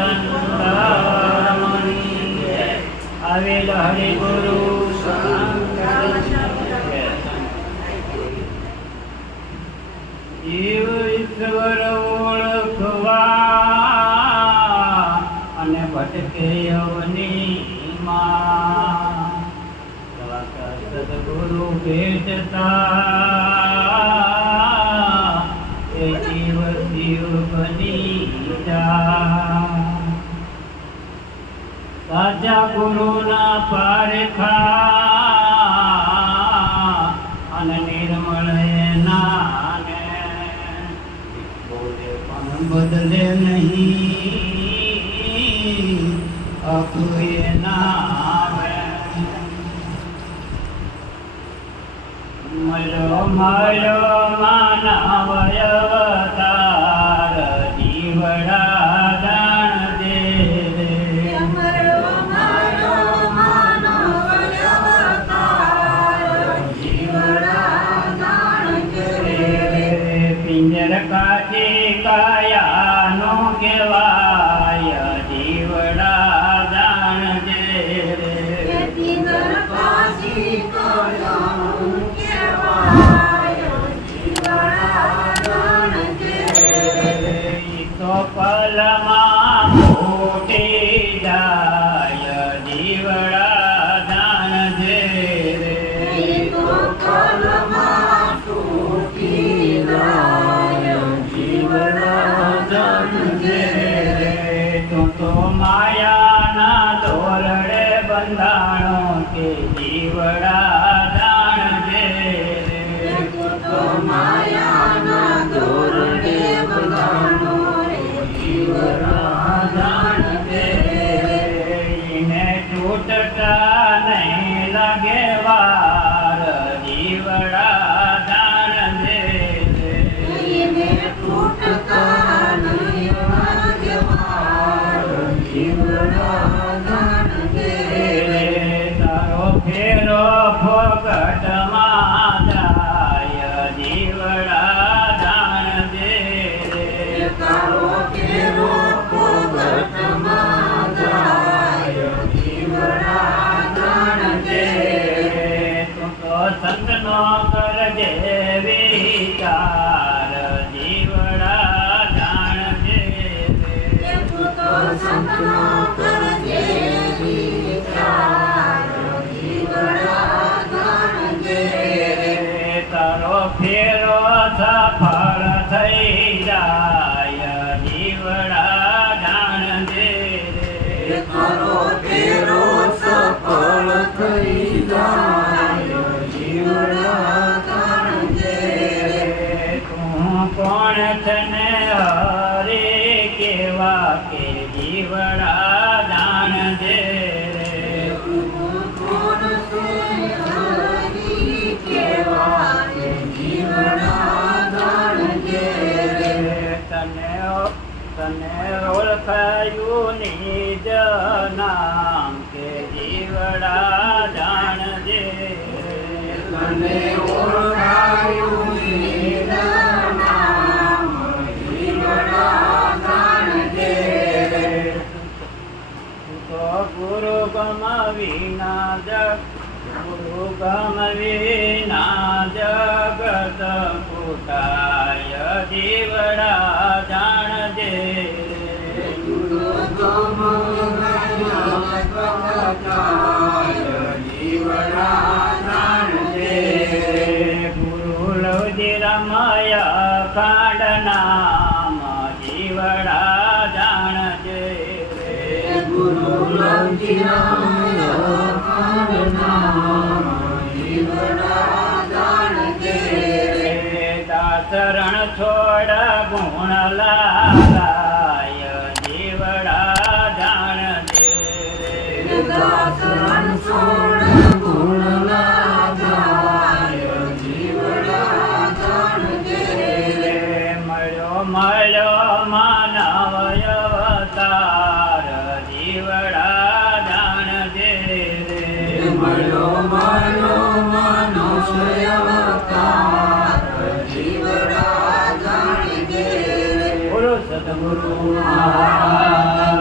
ચંદ્રમણી આવેલ હરિ ગુરુ જીવ ઈશ્વર ઓળખવા અને ભટકે અવનીમાં સદગુરુ ભેટતા એ જીવ શિવ બની જા સાચા ગુરુના પારખા અને નિર્મળ નાને બોલે પણ બદલે નહીં અપુએ નામે મલો મલો માનવય અવતાર જીવડા દાણ દે પિંજર કાચે કાયાનો કહેવાય જીવડા દાણ દે પિંજર કાચે કાયાનો કહેવાય જીવડા દાણ દે તો પલમાં ફૂટી જાય જીવડા દાણ દે તો પલમાં ફૂટી જાય જીવડા દાણ દે તો માયાના દોરડે બંધાણો કે જીવડા દાણ દે તો માયાના દોરડે બંધાણો જીવડા દાણ દે એને છૂટતા નહીં લાગે વાર જીવડા દાણ દે એને છૂટતા નહીં લાગે વાર જીવડા દાણ દે તારો ફેરો ફોકટમાં જાય જીવડા દાણ દે તારો ફેરો ફોકટમાં જાય જીવડા દાણ દે તું તો સંતનો કરજે વિચાર જીવડા દાણ દે તું તો સંતનો કરજે વિચાર જીવડા દાણ દે તારો ફેરો સફળ થઈ જાય જીવડા દાણ દે તારો ફેરો સફળ થઈ જાય જીવડા દાણ દે તું કોણ તને હરે કેવા કે જીવડા દાણ દે કોણ છે હરે કેવા કે જીવડા દાણ દે તને ઓળખાયું નિજ નામ કે જીવડા દાણ દે તને ઓળખાયું નિજ નામ જીવડા દાણ દે તો ગુરુ ગમવિના જગત કુટાય જીવડા દાણ દે ગુરુ ગમવિના જીવડા દાણ દે ગુરુ લવજી રમયા કાંડ નામ જીવડા દાણ દે ગુરુ લવજી રમયા કાંડ નામ જીવડા દાણ દે દાસરણ છોડ ગુણ લાગાય જીવડા દાણ દે દાસરણ છોડ ગુણ લાગાય જીવડા દાણ દે મળ્યો માનવ અવતાર જીવડા દાણ દે મળ્યો મનુષ્ય અવતાર જીવડા દાણ દે બોલો સદગુરુ મહારાજ